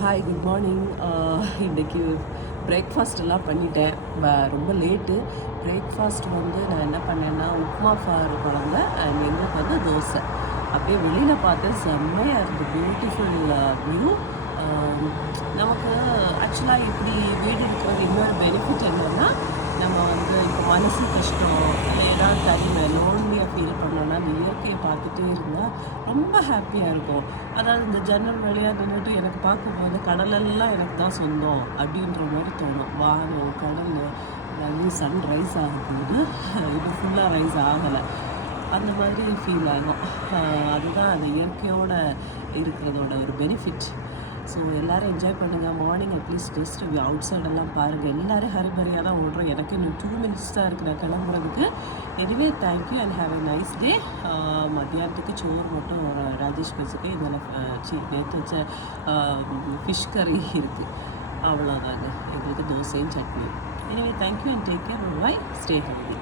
Hi good morning. இன்றைக்கி பிரேக்ஃபாஸ்ட்டெல்லாம் பண்ணிட்டேன். ரொம்ப லேட்டு. பிரேக்ஃபாஸ்ட் வந்து நான் என்ன பண்ணேன்னா உப்புமா ஃபார் குழந்த அண்ட் எங்களுக்கு வந்து தோசை. அப்படியே வெளியில் பார்த்தேன், செம்மையாக இருந்தது. Beautiful view. நமக்கு ஆக்சுவலாக இப்படி வீடு இருக்கிறது இன்னொரு பெனிஃபிட் என்னென்னா, நம்ம வந்து இப்போ மனசு கஷ்டம் இல்லை ஏதாவது தனிமை லோன்லியாக ஃபீல் பண்ணோன்னா அந்த இயற்கையை பார்த்துட்டே இருந்தால் ரொம்ப ஹாப்பியாக இருக்கும். அதாவது இந்த ஜன்னல் வழியாக நின்றுட்டு எனக்கு பார்க்கும்போது கடலெல்லாம் எனக்கு தான் சொந்தம் அப்படின்ற மாதிரி தோணும். வானம் கடல் அதாவது சன் ரைஸ் ஆகும்போது இது ஃபுல்லாக ரைஸ் ஆகலை, அந்த மாதிரி ஃபீல் ஆகும். அதுதான் அந்த இயற்கையோடு இருக்கிறதோட ஒரு பெனிஃபிட். ஸோ எல்லோரும் என்ஜாய் பண்ணுங்கள். மார்னிங் அட்லீஸ்ட் ஜஸ்ட் அவுட் சைடெல்லாம் பாருங்கள். எல்லோரும் ஹரிபரியாக தான் ஓடுறோம். எனக்கு இன்னும் 2 minutes தான் இருக்குது நான் கிளம்புறதுக்கு. Anyway thank you and have a nice day. மத்தியானத்துக்கு சோறு மட்டும் ராஜேஷ் பசுக்கு இதில் நேற்று வச்ச ஃபிஷ் கறி இருக்குது. அவ்வளோதாங்க. எங்களுக்கு தோசையும் சட்னி. Anyway thank you and take care. Bye. Stay healthy.